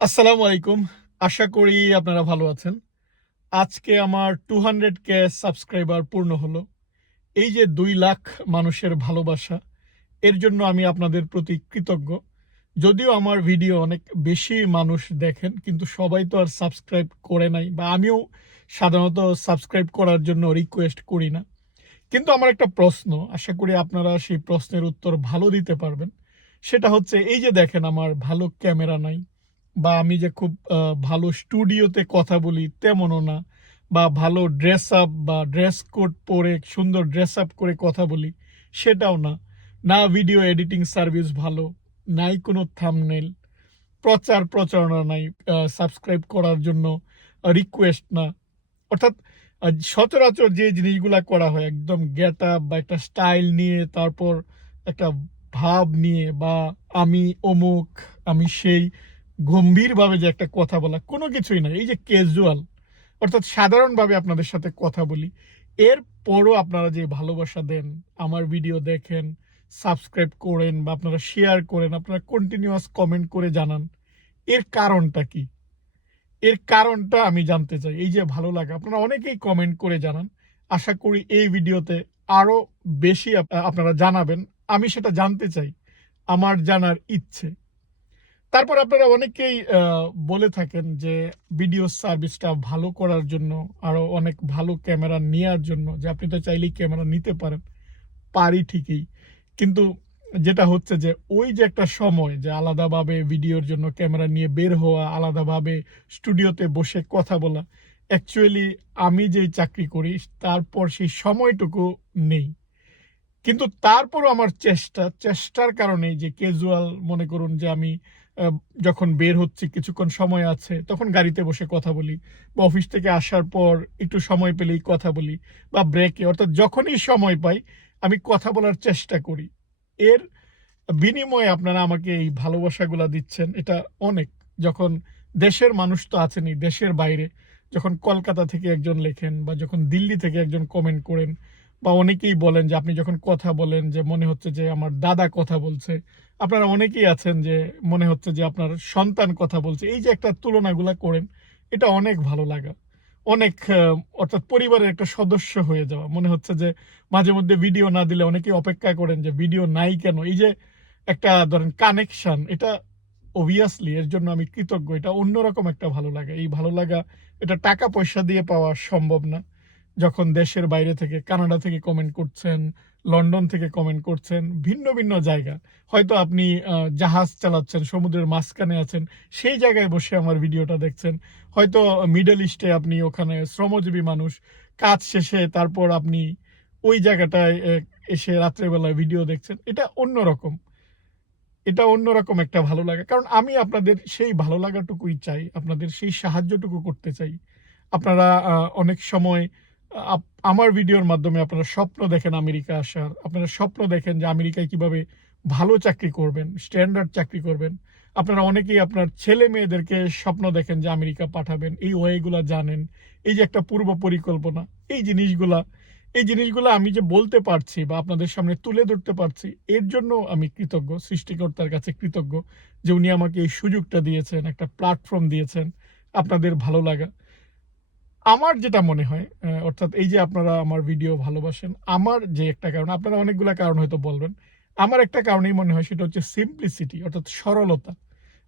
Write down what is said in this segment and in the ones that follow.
আসসালামু আলাইকুম। আশা করি আপনারা ভালো আছেন। আজকে আমার 200K সাবস্ক্রাইবার পূর্ণ হলো। এই যে 2 লাখ মানুষের ভালোবাসা, এর জন্য আমি আপনাদের প্রতি কৃতজ্ঞ। যদিও আমার ভিডিও অনেক বেশি মানুষ দেখেন, কিন্তু সবাই তো আর সাবস্ক্রাইব করে নাই, বা আমিও সাধারণত সাবস্ক্রাইব করার জন্য রিকোয়েস্ট করি না। কিন্তু আমার একটা প্রশ্ন, আশা করি আপনারা সেই প্রশ্নের উত্তর ভালো দিতে পারবেন। সেটা হচ্ছে, এই যে দেখেন আমার ভালো ক্যামেরা নাই, বা আমি যে খুব ভালো স্টুডিওতে কথা বলি তেমনও না, বা ভালো ড্রেস আপ বা ড্রেস কোড পরে সুন্দর ড্রেস আপ করে কথা বলি সেটাও না। না ভিডিও এডিটিং সার্ভিস ভালো, নাই কোনো থাম্বনেইল, প্রচার প্রচারণা নাই, সাবস্ক্রাইব করার জন্য রিকোয়েস্ট না। অর্থাৎ সচরাচর যে জিনিসগুলা করা হয় একদম গেট আপ বা একটা স্টাইল নিয়ে, তারপর একটা ভাব নিয়ে, বা আমি অমুক, আমি সেই গম্ভীরভাবে যে একটা কথা বলা, কোনো কিছুই না। এই যে ক্যাজুয়াল, অর্থাৎ সাধারণভাবে আপনাদের সাথে কথা বলি, এরপরও আপনারা যে ভালোবাসা দেন, আমার ভিডিও দেখেন, সাবস্ক্রাইব করেন, বা আপনারা শেয়ার করেন, আপনারা কন্টিনিউয়াস কমেন্ট করে জানান, এর কারণটা কি? এর কারণটা আমি জানতে চাই। এই যে ভালো লাগা, আপনারা অনেকেই কমেন্ট করে জানান। আশা করি এই ভিডিওতে আরো বেশি আপনারা জানাবেন। আমি সেটা জানতে চাই। আমার জানার ইচ্ছে। তারপর আপনারা অনেকেই বলে থাকেন যে ভিডিও সার্ভিসটা ভালো করার জন্য, আরো অনেক ভালো ক্যামেরা নেয়ার জন্য, যে আপনি তো চাইলেই ক্যামেরা নিতে পারেন। পারি ঠিকই। কিন্তু যেটা হচ্ছে যে ওই যে একটা সময় যে আলাদাভাবে ভিডিওর জন্য ক্যামেরা নিয়ে বের হওয়া, আলাদাভাবে স্টুডিওতে বসে কথা বলা। অ্যাকচুয়ালি আমি যেই চাকরি করি তারপর সেই সময়টুকু নেই। কিন্তু তারপরও আমার চেষ্টার কারণেই যে ক্যাজুয়াল মনে করুন যে আমি আ যখন বের হচ্ছি কিছুক্ষণ সময় আছে, তখন গাড়িতে বসে কথা বলি, বা অফিস থেকে আসার পর একটু সময় পেলেই কথা বলি, বা ব্রেকে, অর্থাৎ যখনই সময় পাই আমি কথা বলার চেষ্টা করি। এর বিনিময়ে আপনারা আমাকে এই ভালোবাসাগুলা দিচ্ছেন, এটা অনেক। যখন দেশের মানুষ তো আছেনই, দেশের বাইরে যখন কলকাতা থেকে একজন লেখেন, বা যখন দিল্লি থেকে একজন কমেন্ট করেন, বা অনেকেই বলেন যে আপনি যখন কথা বলেন যে মনে হচ্ছে যে আমার দাদা কথা বলছে। আপনারা অনেকেই আছেন যে মনে হচ্ছে যে আপনার সন্তান কথা বলছে। এই যে একটা তুলনাগুলা করেন, এটা অনেক ভালো লাগা। অনেক অর্থাৎ পরিবারের একটা সদস্য হয়ে যাওয়া। মনে হচ্ছে যে মাঝে মধ্যে ভিডিও না দিলে অনেকেই অপেক্ষা করেন যে ভিডিও নাই কেন? এই যে একটা ধরেন কানেকশন, এটা obviously এর জন্য আমি কৃতজ্ঞ। এটা অন্যরকম একটা ভালো লাগা। এই ভালো লাগা এটা টাকা পয়সা দিয়ে পাওয়া সম্ভব না। যখন দেশের বাইরে থেকে, কানাডা থেকে কমেন্ট করছেন, লন্ডন থেকে কমেন্ট করছেন, ভিন্ন, ভিন্ন জায়গা। হয়তো আপনি জাহাজ চালাচ্ছেন, সমুদ্রের মাঝখানে আছেন, সেই জায়গায় বসে আমার ভিডিওটা দেখছেন। হয়তো মিডল ইস্টে আপনি ওখানে শ্রমজীবী মানুষ, কাজ শেষে তারপর আপনি ওই জায়গাটায় এসে রাত্রেবেলায় ভিডিও দেখছেন। এটা অন্যরকম। এটা অন্যরকম একটা ভালো লাগা। কারণ আমি আপনাদের সেই ভালো লাগাটুকুই চাই। আপনাদের সেই সাহায্যটুকু করতে চাই। আপনারা অনেক সময় আমার ভিডিওর মাধ্যমে আপনারা স্বপ্ন দেখেন আমেরিকা আসার। আপনারা স্বপ্ন দেখেন যে আমেরিকায় কিভাবে ভালো চাকরি করবেন, স্ট্যান্ডার্ড চাকরি করবেন। আপনারা অনেকেই আপনার ছেলে-মেয়েদেরকে স্বপ্ন দেখেন যে আমেরিকা পাঠাবেন। এই ওয়ে গুলা জানেন। এই যে একটা পূর্ব পরিকল্পনা, এই জিনিসগুলা এই জিনিসগুলো আমি যে বলতে পারছি বা আপনাদের সামনে তুলে ধরতে পারছি, এর জন্য আমি কৃতজ্ঞ। সৃষ্টিকর্তার কাছে কৃতজ্ঞ যে উনি আমাকে এই সুযোগটা দিয়েছেন, একটা প্ল্যাটফর্ম দিয়েছেন, আপনাদের ভালো লাগা। আমার যেটা মনে হয় অর্থাৎ এই যে আপনারা আমার ভিডিও ভালোবাসেন, আমার যে একটা কারণ, আপনারা অনেকগুলা কারণ হয়তো বলবেন। আমার একটা কারণেই মনে হয়, সেটা হচ্ছে সিম্পলিসিটি, অর্থাৎ সরলতা।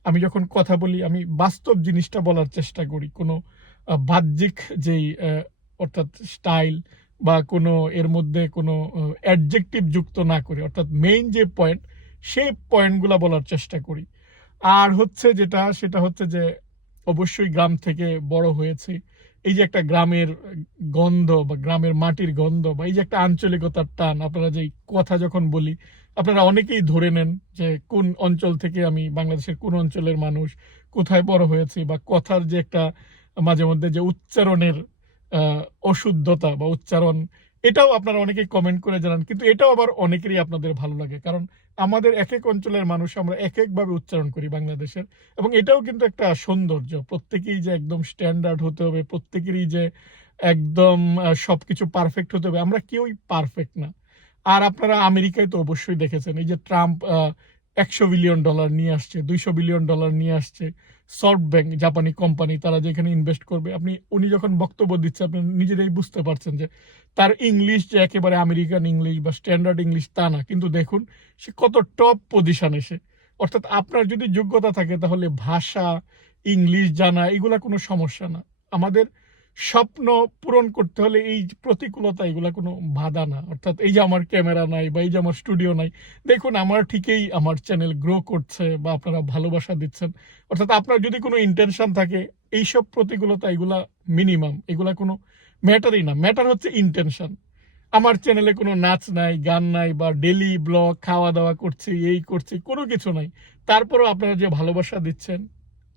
আমি যখন কথা বলি আমি বাস্তব জিনিসটা বলার চেষ্টা করি। কোনো বাহ্যিক যেই অর্থাৎ স্টাইল, বা কোনো এর মধ্যে কোনো অ্যাডজেক্টিভ যুক্ত না করে, অর্থাৎ মেইন যে পয়েন্ট, সেই পয়েন্টগুলা বলার চেষ্টা করি। আর হচ্ছে যেটা, সেটা হচ্ছে যে অবশ্যই গ্রাম থেকে বড় হয়েছি। এই যে একটা গ্রামের গন্ধ, বা গ্রামের মাটির গন্ধ, বা এই যে একটা আঞ্চলিকতার টান, আপনারা যেই কথা যখন বলি, আপনারা অনেকেই ধরে নেন যে কোন অঞ্চল থেকে আমি, বাংলাদেশের কোন অঞ্চলের মানুষ, কোথায় বড় হয়েছি, বা কথার যে একটা মাঝে মধ্যে যে উচ্চারণের আ অশুদ্ধতা বা উচ্চারণ, এটাও আপনারা অনেকেই কমেন্ট করে জানান। কিন্তু এটাও আবার অনেকেরই আপনাদের ভালো লাগে। কারণ আমাদের একেক অঞ্চলের মানুষ আমরা একেকভাবে উচ্চারণ করি বাংলাদেশের। এবং এটাও কিন্তু একটা সৌন্দর্য। প্রত্যেকেই যে একদম স্ট্যান্ডার্ড হতে হবে, প্রত্যেকেরই যে একদম সবকিছু পারফেক্ট হতে হবে, আমরা কেউই পারফেক্ট না। আর আপনারা আমেরিকায় তো অবশ্যই দেখেছেন, এই যে ট্রাম্প $100 বিলিয়ন নিয়ে আসছে, $200 বিলিয়ন নিয়ে আসছে। সফটব্যাংক জাপানি কোম্পানি, তারা যেখানে ইনভেস্ট করবে, উনি যখন বক্তব্য দিচ্ছে আপনি নিজেরাই বুঝতে পারছেন যে তার ইংলিশ যে একেবারে আমেরিকান ইংলিশ বা স্ট্যান্ডার্ড ইংলিশ তা না, কিন্তু দেখুন সে কত টপ পজিশনে সে। অর্থাৎ আপনার যদি যোগ্যতা থাকে তাহলে ভাষা, ইংলিশ জানা এগুলা কোনো সমস্যা না। আমাদের স্বপ্ন পূরণ করতে হলে এই যে প্রতিকূলতা, এগুলা কোনো বাধা না। অর্থাৎ এই যে আমার ক্যামেরা নাই বা এই যে আমার স্টুডিও নাই, দেখুন আমার ঠিকই আমার চ্যানেল গ্রো করছে বা আপনারা ভালোবাসা দিচ্ছেন। অর্থাৎ আপনার যদি কোনো ইন্টেনশন থাকে, এইসব প্রতিকূলতা এগুলা মিনিমাম, এগুলা কোনো ম্যাটারই না। ম্যাটার হচ্ছে ইন্টেনশন। আমার চ্যানেলে কোনো নাচ নাই, গান নাই বা ডেইলি ব্লগ, খাওয়া-দাওয়া করছি, এই করছি, কোনো কিছু নাই। তারপরেও আপনারা যে ভালোবাসা দিচ্ছেন,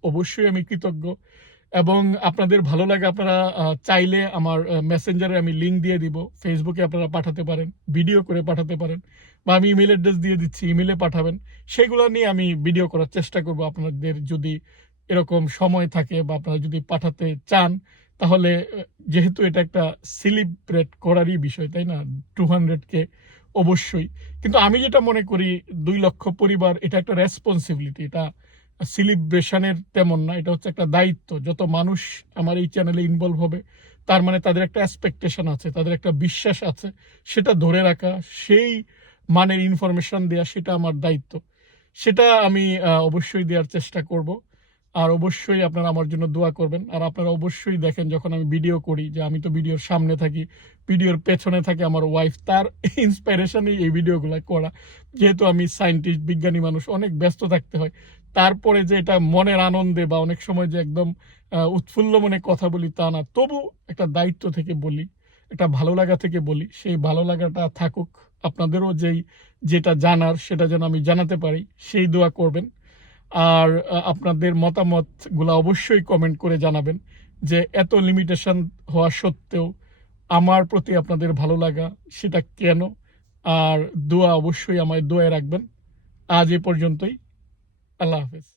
অবশ্যই আমি কৃতজ্ঞ। এবং আপনাদের ভালো লাগে, আপনারা চাইলে আমার মেসেঞ্জারে আমি লিংক দিয়ে দিব। ফেসবুকে আপনারা পাঠাতে পারেন, ভিডিও করে পাঠাতে পারেন, বা আমি ইমেইল অ্যাড্রেস দিয়ে দিচ্ছি, ইমেইলে পাঠাবেন। সেগুলো নিয়ে আমি ভিডিও করার চেষ্টা করব। আপনাদের যদি এরকম সময় থাকে বা আপনারা যদি পাঠাতে চান, তাহলে যেহেতু এটা একটা সেলিব্রেট করারই বিষয়, তাই না? 200K অবশ্যই। কিন্তু আমি যেটা মনে করি 2 লক্ষ পরিবার, এটা একটা রেসপন্সিবিলিটি। এটা সেলিব্রেশনের তেমন না, এটা হচ্ছে একটা দায়িত্ব। যত মানুষ আমার এই চ্যানেলে ইনভলভ হবে, তার মানে তাদের একটা এক্সপেকটেশন আছে, তাদের একটা বিশ্বাস আছে। সেটা ধরে রাখা, সেই মানের ইনফরমেশন দেয়া, সেটা আমার দায়িত্ব। সেটা আমি অবশ্যই দেওয়ার চেষ্টা করব। আর অবশ্যই আপনারা আমার জন্য দোয়া করবেন। আর আপনারা অবশ্যই দেখেন যখন আমি ভিডিও করি, যে আমি তো ভিডিওর সামনে থাকি, ভিডিওর পেছনে থাকে আমার ওয়াইফ। তার ইন্সপিরেশনেই এই ভিডিওগুলা করা। যেহেতু আমি সায়েন্টিস্ট, বিজ্ঞানী মানুষ, অনেক ব্যস্ত থাকতে হয়। তারপরে যে এটা মনের আনন্দে বা অনেক সময় যে একদম উৎফুল্ল মনে কথা বলি তা না। তবু একটা দায়িত্ব থেকে বলি, একটা ভালো লাগা থেকে বলি। সেই ভালো লাগাটা থাকুক। আপনাদেরও যেটা জানার সেটা যেন আমি জানাতে পারি, সেই দোয়া করবেন। আর আপনাদের মতামতগুলা অবশ্যই কমেন্ট করে জানাবেন যে এত লিমিটেশন হওয়া সত্ত্বেও আমার প্রতি আপনাদের ভালো লাগা সেটা কেন? আর দোয়া অবশ্যই আমায় দোয়ায় রাখবেন। আজ এ পর্যন্তই। আল্লাহ হাফেজ।